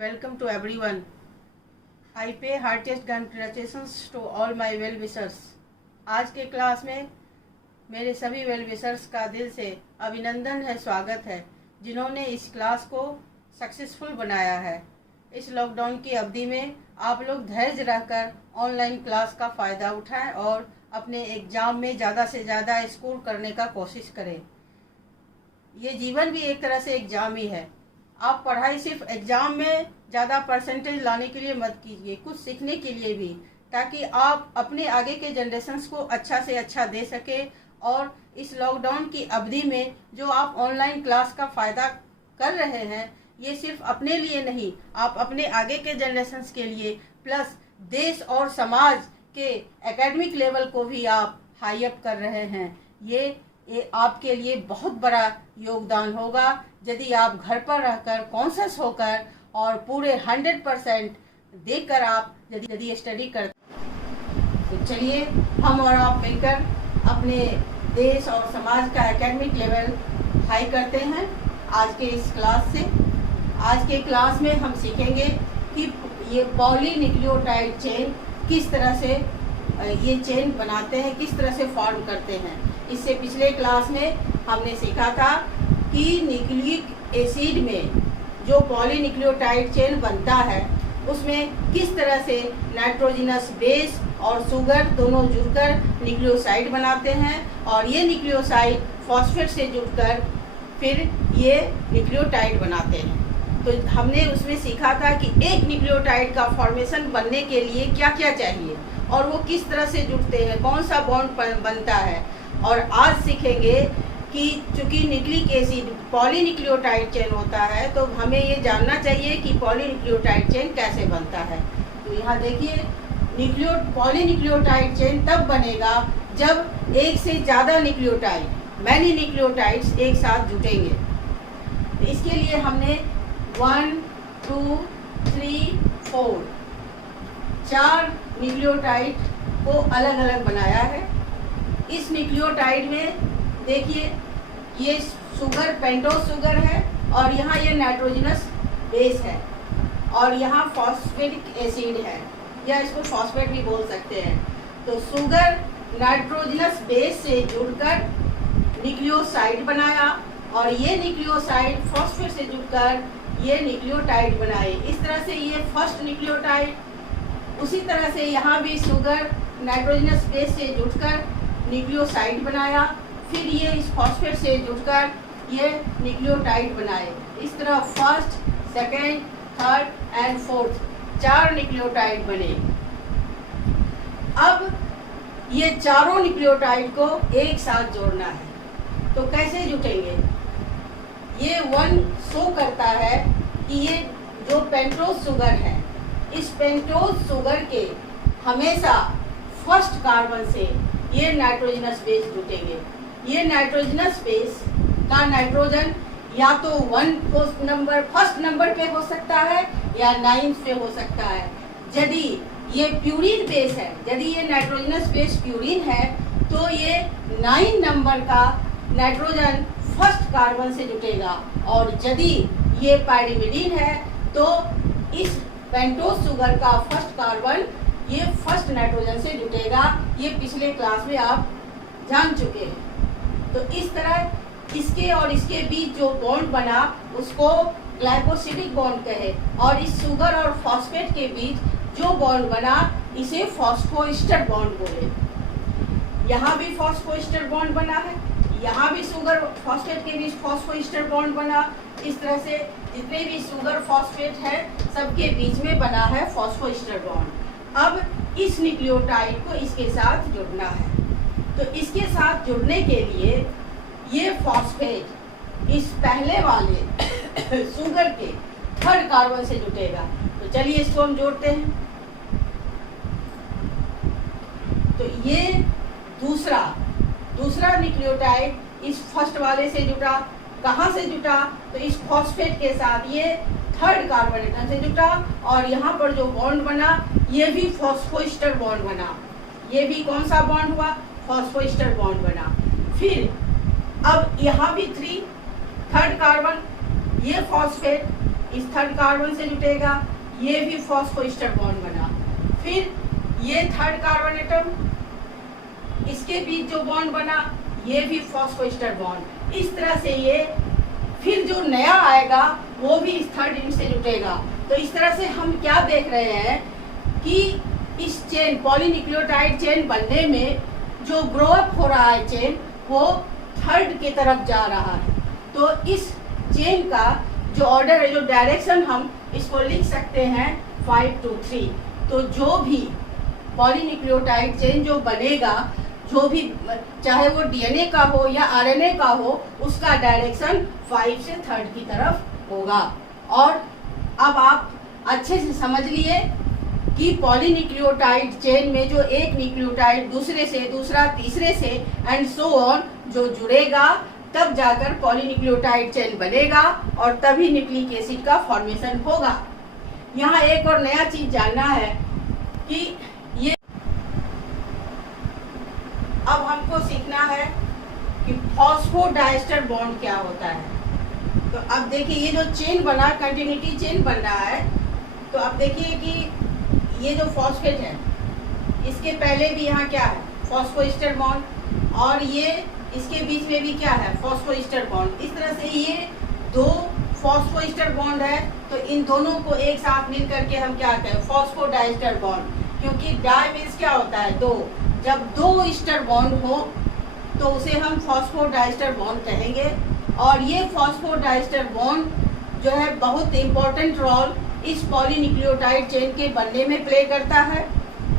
Welcome to everyone. I pay heartiest congratulations to all my well wishers. आज के class में मेरे सभी वेल विशर्स का दिल से अभिनंदन है, स्वागत है, जिन्होंने इस क्लास को सक्सेसफुल बनाया है। इस लॉकडाउन की अवधि में आप लोग धैर्य रहकर ऑनलाइन क्लास का फ़ायदा उठाएं और अपने एग्ज़ाम में ज़्यादा से ज़्यादा स्कोर करने का कोशिश करें। ये जीवन भी एक तरह से एग्ज़ाम ही है। आप पढ़ाई सिर्फ एग्ज़ाम में ज़्यादा परसेंटेज लाने के लिए मत कीजिए, कुछ सीखने के लिए भी, ताकि आप अपने आगे के जनरेशन्स को अच्छा से अच्छा दे सके। और इस लॉकडाउन की अवधि में जो आप ऑनलाइन क्लास का फ़ायदा कर रहे हैं, ये सिर्फ अपने लिए नहीं, आप अपने आगे के जनरेशन्स के लिए प्लस देश और समाज के एकेडमिक लेवल को भी आप हाई अप कर रहे हैं। ये आपके लिए बहुत बड़ा योगदान होगा यदि आप घर पर रहकर कॉन्शियस होकर और पूरे 100% देकर आप यदि स्टडी करते। तो चलिए हम और आप मिलकर अपने देश और समाज का एकेडमिक लेवल हाई करते हैं आज के इस क्लास से। आज के क्लास में हम सीखेंगे कि ये पॉलीन्यूक्लियोटाइड चेन किस तरह से ये चेन बनाते हैं, किस तरह से फॉर्म करते हैं। इससे पिछले क्लास में हमने सीखा था कि न्यूक्लिक एसिड में जो पॉलीन्यूक्लियोटाइड चेन बनता है उसमें किस तरह से नाइट्रोजनस बेस और शुगर दोनों जुड़कर न्यूक्लियोसाइड बनाते हैं, और ये न्यूक्लियोसाइड फॉस्फेट से जुड़कर फिर ये न्यूक्लियोटाइड बनाते हैं। तो हमने उसमें सीखा था कि एक न्यूक्लियोटाइड का फॉर्मेशन बनने के लिए क्या क्या चाहिए और वो किस तरह से जुड़ते हैं, कौन सा बॉन्ड बनता है। और आज सीखेंगे कि चूँकि न्यूक्लिक एसिड पॉलीन्यूक्लियोटाइड चेन होता है, तो हमें ये जानना चाहिए कि पॉलीन्यूक्लियोटाइड चेन कैसे बनता है। तो यहाँ देखिए, पॉलीन्यूक्लियोटाइड चेन तब बनेगा जब एक से ज़्यादा न्यूक्लियोटाइड मैनी न्यूक्लियोटाइड्स एक साथ जुटेंगे। तो इसके लिए हमने 1 2 3 4 4 न्यूक्लियोटाइड को अलग अलग बनाया है। इस न्यूक्लियोटाइड में देखिए, ये शुगर पेंटोस शुगर है और यहाँ ये नाइट्रोजनस बेस है और यहाँ फॉस्फेटिक एसिड है, या इसको फॉस्फेट भी बोल सकते हैं। तो शुगर नाइट्रोजनस बेस से जुड़कर न्यूक्लियोसाइड बनाया और ये न्यूक्लियोसाइड फॉस्फेट से जुड़कर ये न्यूक्लियोटाइड बनाए। इस तरह से ये फर्स्ट न्यूक्लियोटाइड। उसी तरह से यहाँ भी शुगर नाइट्रोजनस बेस से जुड़कर न्यूक्लियोसाइड बनाया, फिर ये इस फॉस्फेट से जुड़कर ये न्यूक्लियोटाइड बनाए। इस तरह first, second, third and fourth 4 nucleotide बने। अब ये चारों न्यूक्लियोटाइड को एक साथ जोड़ना है। तो कैसे जुटेंगे? ये 1 शो करता है कि ये जो पेंटोस शुगर है, इस पेंटोस शुगर के हमेशा फर्स्ट कार्बन से ये नाइट्रोजनस बेस जुटेंगे। ये नाइट्रोजनस बेस का नाइट्रोजन या तो फर्स्ट नंबर पे हो सकता है या 9th पे हो सकता है। यदि ये प्यूरिन बेस है, यदि ये नाइट्रोजनस बेस प्यूरिन है, तो ये 9 नंबर का नाइट्रोजन फर्स्ट कार्बन से जुटेगा, और यदि ये पाइरिमिडीन है तो इस पेंटोस शुगर का फर्स्ट कार्बन ये फर्स्ट नाइट्रोजन से जुटेगा। ये पिछले क्लास में आप जान चुके हैं। तो इस तरह इसके और इसके बीच जो बॉन्ड बना उसको ग्लाइकोसिडिक बॉन्ड कहे, और इस शुगर और फॉस्फेट के बीच जो बॉन्ड बना इसे फॉस्फोएस्टर बॉन्ड बोले। यहाँ भी फॉस्फोएस्टर बॉन्ड बना है, यहाँ भी शुगर फॉस्फेट के बीच फॉस्फोएस्टर बॉन्ड बना। इस तरह से जितने भी शुगर फॉस्फेट है सबके बीच में बना है फॉस्फोएस्टर बॉन्ड। अब इस न्यूक्लियोटाइड को इसके साथ जुड़ना है। तो इसके साथ जुड़ने के लिए ये फॉस्फेट इस पहले वाले शुगर के थर्ड कार्बन से जुटेगा। तो चलिए इसको हम जोड़ते हैं। तो ये दूसरा न्यूक्लियोटाइड इस फर्स्ट वाले से जुटा। कहाँ से जुटा? तो इस फॉस्फेट के साथ ये थर्ड कार्बन एटम से जुटा, और यहाँ पर जो बॉन्ड बना ये भी फॉस्फोएस्टर बॉन्ड बना। ये भी कौन सा बॉन्ड हुआ? फॉस्फोएस्टर बॉन्ड बना। फिर अब यहाँ भी 3 थर्ड कार्बन, ये फॉस्फेट इस थर्ड कार्बन से जुटेगा, ये भी फॉस्फोएस्टर बॉन्ड बना। फिर ये थर्ड कार्बन एटम, इसके बीच जो बॉन्ड बना ये भी फॉस्फोएस्टर बॉन्ड। इस तरह से ये फिर जो नया आएगा वो भी इस थर्ड रिंग से जुटेगा। तो इस तरह से हम क्या देख रहे हैं कि इस चेन पॉलीन्यूक्लियोटाइड चेन बनने में जो ग्रो अप हो रहा है चेन, वो थर्ड की तरफ जा रहा है। तो इस चेन का जो ऑर्डर है, जो डायरेक्शन, हम इसको लिख सकते हैं 5 to 3। तो जो भी पॉलीन्यूक्लियोटाइड चेन जो बनेगा, जो भी चाहे वो डीएनए का हो या आरएनए का हो, उसका डायरेक्शन 5 से थर्ड की तरफ होगा। और अब आप अच्छे से समझ लिए कि पॉलीन्यूक्लियोटाइड चेन में जो एक न्यूक्लियोटाइड दूसरे से, दूसरा तीसरे से एंड सो ऑन जो जुड़ेगा, तब जाकर पॉलीन्यूक्लियोटाइड चेन बनेगा और तभी न्यूक्लिक एसिड का फॉर्मेशन होगा। यहाँ एक और नया चीज जानना है कि ये अब हमको सीखना है कि फॉस्फोडाइस्टर बॉन्ड क्या होता है। तो अब देखिए ये जो चेन बना, कंटिन्यूटी चेन बन रहा है, तो अब देखिए कि ये जो फॉस्फेट है, इसके पहले भी यहाँ क्या है, फॉस्फोएस्टर बॉन्ड, और ये इसके बीच में भी क्या है, फॉस्फोएस्टर बॉन्ड। इस तरह से ये दो फॉस्फोएस्टर बॉन्ड है, तो इन दोनों को एक साथ मिल करके हम क्या कहते हैं, फॉस्फोडाइस्टर बॉन्ड। क्योंकि डाई मीन्स क्या होता है, दो। जब दो ईस्टर बॉन्ड हो तो उसे हम फॉस्फोडाइस्टर बॉन्ड कहेंगे। और ये फॉस्फोडाइस्टर बॉन्ड जो है बहुत इंपॉर्टेंट रोल इस पॉलीन्यूक्लियोटाइड चेन के बनने में प्ले करता है,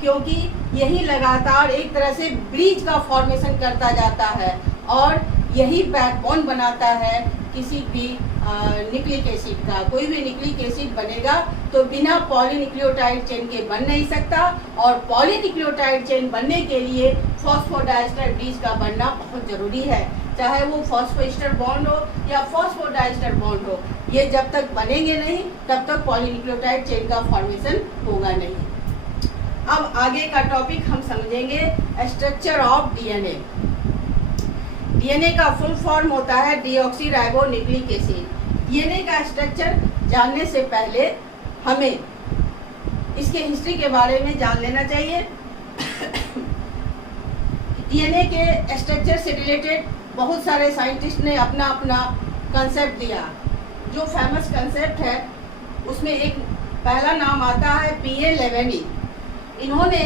क्योंकि यही लगातार एक तरह से ब्रिज का फॉर्मेशन करता जाता है और यही बैकबोन बनाता है किसी भी न्यूक्लिक एसिड का। कोई भी न्यूक्लिक एसिड बनेगा तो बिना पॉलीन्यूक्लियोटाइड चेन के बन नहीं सकता, और पॉलीन्यूक्लियोटाइड चेन बनने के लिए फॉस्फोडाइस्टर ब्रिज का बनना बहुत जरूरी है। चाहे वो फॉस्फोएस्टर बॉन्ड हो या फॉस्फोडाइस्टर बॉन्ड हो, ये जब तक बनेंगे नहीं तब तक पॉलीन्यूक्लियोटाइड चेन का फॉर्मेशन होगा नहीं। अब आगे का टॉपिक हम समझेंगे स्ट्रक्चर ऑफ डीएनए। डीएनए का फुल फॉर्म होता है डीऑक्सीराइबोन्यूक्लिक एसिड। डीएनए का स्ट्रक्चर जानने से पहले हमें इसके हिस्ट्री के बारे में जान लेना चाहिए। डीएनए के स्ट्रक्चर से रिलेटेड बहुत सारे साइंटिस्ट ने अपना अपना कंसेप्ट दिया। जो फेमस कंसेप्ट है उसमें एक पहला नाम आता है पीए लेवेनी। इन्होंने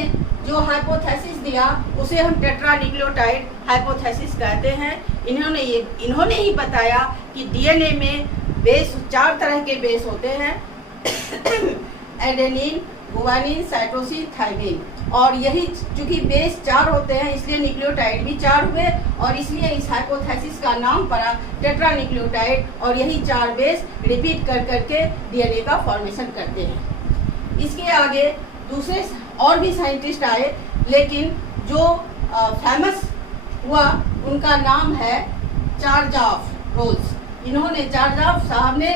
जो हाइपोथेसिस दिया उसे हम टेट्रान्यूक्लियोटाइड हाइपोथेसिस कहते हैं। इन्होंने ही बताया कि डीएनए में बेस 4 तरह के बेस होते हैं, एडेनिन, गुआनिन, साइटोसिन, थाइमिन। और यही चूंकि बेस 4 होते हैं इसलिए न्यूक्लियोटाइड भी 4 हुए, और इसलिए इस हाइपोथेसिस का नाम पड़ा टेट्रान्यूक्लियोटाइड। और यही 4 बेस रिपीट कर करके डीएनए का फॉर्मेशन करते हैं। इसके आगे दूसरे और भी साइंटिस्ट आए, लेकिन जो फेमस हुआ उनका नाम है चार्जॉफ रोल्स। इन्होंने चार्जॉफ साहब ने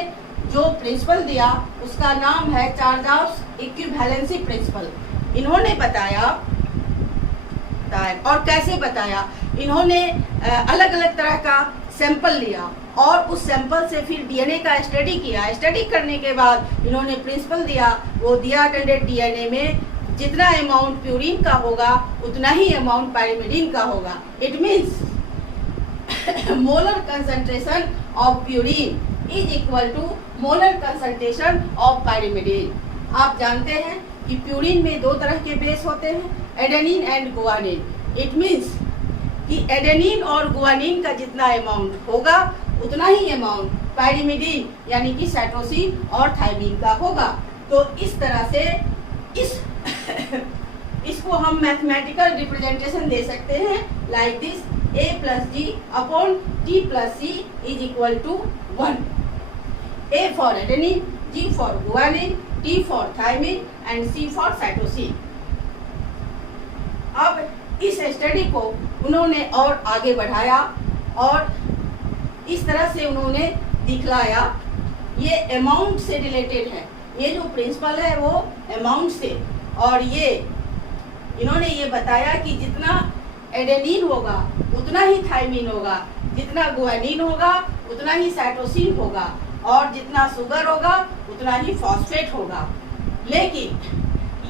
जो प्रिंसिपल दिया उसका नाम है चार्जॉफ इक्विवेलेंसी प्रिंसिपल। इन्होंने बताया, और कैसे बताया, इन्होंने अलग अलग तरह का सैंपल लिया और उस सैंपल से फिर डीएनए का स्टडी किया। स्टडी करने के बाद इन्होंने प्रिंसिपल दिया, वो दिया कि डीएनए में जितना अमाउंट प्यूरिन का होगा उतना ही अमाउंट पाइरिमिडीन का होगा। It means molar concentration of purine is equal to molar concentration of pyrimidine. आप जानते हैं कि प्यूरिन में 2 तरह के बेस होते हैं, adenine and guanine. It means कि एडेनिन और गुआनिन का जितना अमाउंट होगा उतना ही अमाउंट पाइरिमिडीन यानी कि साइटोसिन और थाइमिन का होगा। तो इस तरह से इसको हम मैथमेटिकल रिप्रेजेंटेशन दे सकते हैं like this, A+G/T+C is equal to 1। A for adenine, G for guanine, T for thymine and C for cytosine. अब इस स्टडी को उन्होंने और आगे बढ़ाया और इस तरह से उन्होंने दिखलाया, ये अमाउंट से रिलेटेड है। ये जो प्रिंसिपल है वो अमाउंट से, और ये इन्होंने ये बताया कि जितना एडेनिन होगा उतना ही थाइमिन होगा, जितना गुआनिन होगा उतना ही साइटोसिन होगा, और जितना शुगर होगा उतना ही फॉस्फेट होगा। लेकिन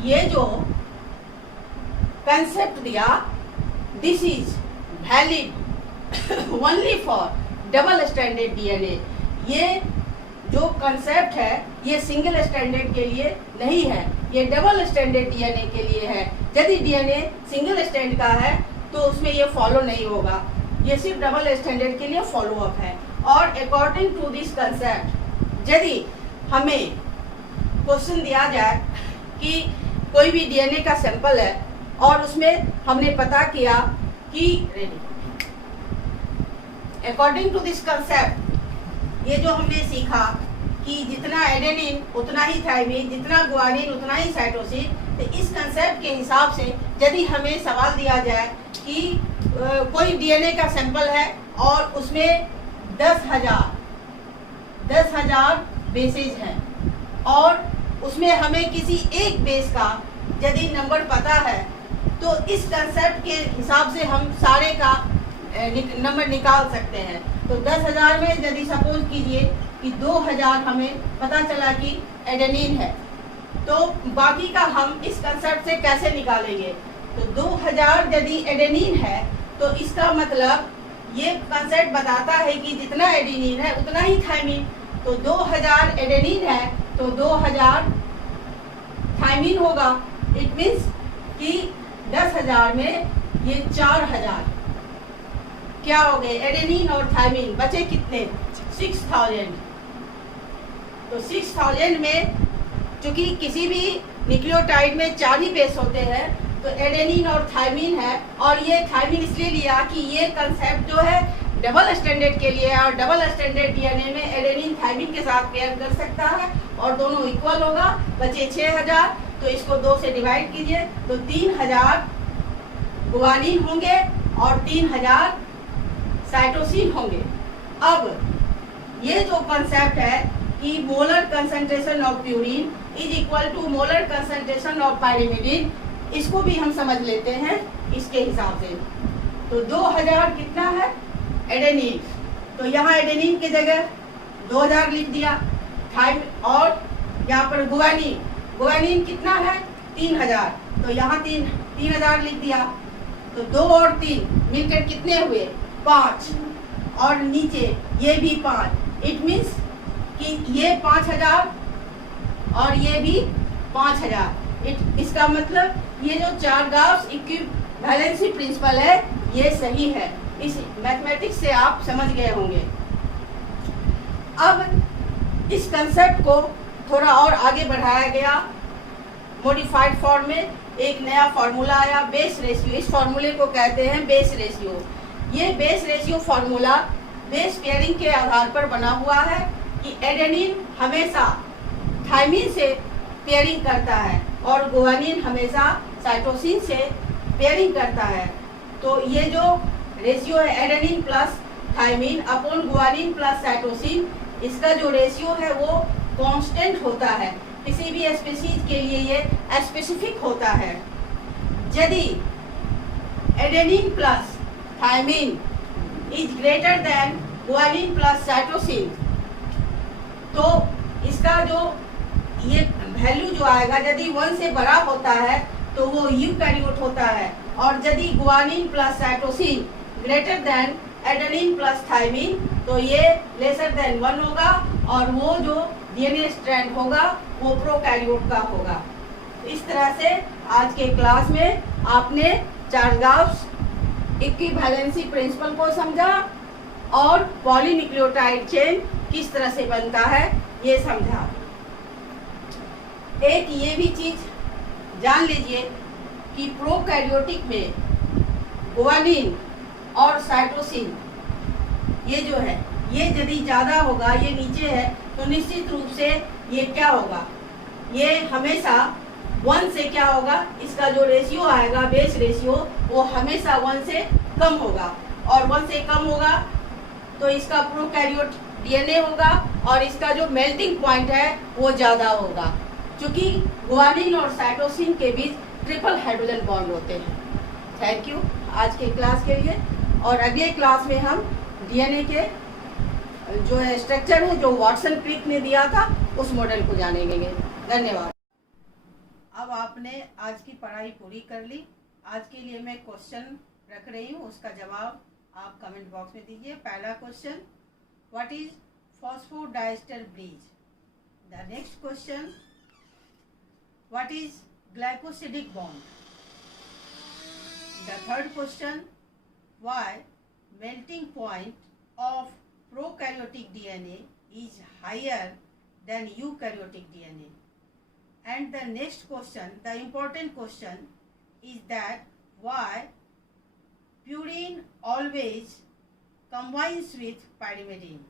ये जो कंसेप्ट दिया, this is valid only for double standard DNA. ये जो कंसेप्ट है ये सिंगल स्टैंडर्ड के लिए नहीं है, ये डबल स्टैंडर्ड डीएनए के लिए है। यदि डीएनए सिंगल स्टैंड का है तो उसमें ये फॉलो नहीं होगा, ये सिर्फ डबल स्टैंडर्ड के लिए फॉलो अप है। और अकॉर्डिंग टू दिस कंसेप्ट यदि हमें क्वेश्चन दिया जाए कि कोई भी डीएनए का सैंपल है और उसमें हमने पता किया कि अकॉर्डिंग टू दिस कंसेप्ट, ये जो हमने सीखा कि जितना एडेनिन उतना ही थायमिन, जितना गुआनिन उतना ही साइटोसिन, तो इस कंसेप्ट के हिसाब से यदि हमें सवाल दिया जाए कि कोई डीएनए का सैंपल है और उसमें 10,000 बेसेज हैं और उसमें हमें किसी एक बेस का यदि नंबर पता है तो इस कंसेप्ट के हिसाब से हम सारे का नंबर निकाल सकते हैं। तो 10,000 में यदि सपोज कीजिए कि 2,000 हमें पता चला कि एडेनिन है, तो बाकी का हम इस कंसेप्ट से कैसे निकालेंगे? तो 2,000 यदि एडेनिन है तो इसका मतलब ये कंसेप्ट बताता है कि जितना एडेनिन है उतना ही थायमिन। तो 2,000 एडेनिन है तो 2,000 थायमिन होगा। इट मीन्स कि 10,000 में ये 4,000 क्या हो गए? एडेनिन और थायमिन बचे कितने? 6,000। तो 6,000 में चूंकि किसी भी न्यूक्लियोटाइड में 4 ही बेस होते हैं तो एडेनिन और थायमिन है, और ये थायमिन इसलिए लिया कि ये कंसेप्ट जो है डबल स्टैंडर्ड के लिए है और डबल स्टैंडर्ड डीएनए में एडेनिन थायमिन के साथ पेयर कर सकता है और दोनों इक्वल होगा। बचे 6,000, तो इसको 2 से डिवाइड कीजिए तो 3,000 गुआनिन होंगे और 3,000 साइटोसिन होंगे। अब ये जो कंसेप्ट है कि molar concentration of purine is equal to molar concentration of pyrimidine, इसको भी हम समझ लेते हैं इसके हिसाब से। तो 2,000 कितना है? एडेनिन, तो यहाँ एडेनिन की जगह 2,000 लिख दिया। और यहाँ पर गुआनिन कितना है? 3,000, तो यहाँ 3,000 लिख दिया। तो 2 और 3 मिलकर कितने हुए? 5, और नीचे ये भी 5। इट मीन्स कि ये 5,000 और ये भी 5,000। इसका मतलब ये जो 4 गाउस इक्विवेलेंसी प्रिंसिपल है ये सही है। इस मैथमेटिक्स से आप समझ गए होंगे। अब इस कंसेप्ट को थोड़ा और आगे बढ़ाया गया मॉडिफाइड फॉर्म में। एक नया फार्मूला आया, बेस रेशियो। इस फार्मूले को कहते हैं बेस रेशियो। ये base ratio formula base pairing के आधार पर बना हुआ है कि एडेनिन हमेशा थायमिन से पेयरिंग करता है और गुआनिन हमेशा साइटोसिन से पेयरिंग करता है। तो ये जो रेशियो है adenine plus thymine upon guanine plus cytosine, इसका जो रेशियो है वो कांस्टेंट होता है। किसी भी स्पीशीज के लिए ये स्पेसिफिक होता है। यदि adenine plus thymine is greater than guanine plus cytosine, तो इसका जो ये वैल्यू जो आएगा यदि 1 से बड़ा होता है तो वो यूकैरियोट होता है, और यदि guanine plus cytosine greater than adenine plus thymine तो ये लेसर देन 1 होगा, और वो जो डीएनए स्ट्रैंड होगा वो प्रोकैरियोट का होगा। इस तरह से आज के क्लास में आपने चार्गाव्स इक्विवेलेंसी प्रिंसिपल को समझा और पॉलीन्यूक्लियोटाइड चेन किस तरह से बनता है ये समझा। एक ये भी चीज जान लीजिए कि प्रोकैरियोटिक में गुआनिन और साइटोसिन ये जो है ये यदि ज़्यादा होगा, ये नीचे है, तो निश्चित रूप से ये क्या होगा? ये हमेशा 1 से क्या होगा? इसका जो रेशियो आएगा बेस रेशियो वो हमेशा 1 से कम होगा, और 1 से कम होगा तो इसका प्रोकैरियोट डीएनए होगा और इसका जो मेल्टिंग पॉइंट है वो ज़्यादा होगा, क्योंकि गुआनिन और साइटोसिन के बीच ट्रिपल हाइड्रोजन बॉन्ड होते हैं। थैंक यू आज के क्लास के लिए, और अगले क्लास में हम डीएनए के जो है स्ट्रक्चर है जो वाटसन क्रिक ने दिया था उस मॉडल को जानेंगे। धन्यवाद। अब आपने आज की पढ़ाई पूरी कर ली। आज के लिए मैं क्वेश्चन रख रही हूँ, उसका जवाब आप कमेंट बॉक्स में दीजिए। पहला question, what is phosphodiester bridge? The next question, what is glycosidic bond? The third question, why melting point of prokaryotic DNA is higher than eukaryotic DNA? And the next question, the important question is that why purine always combines with pyrimidine?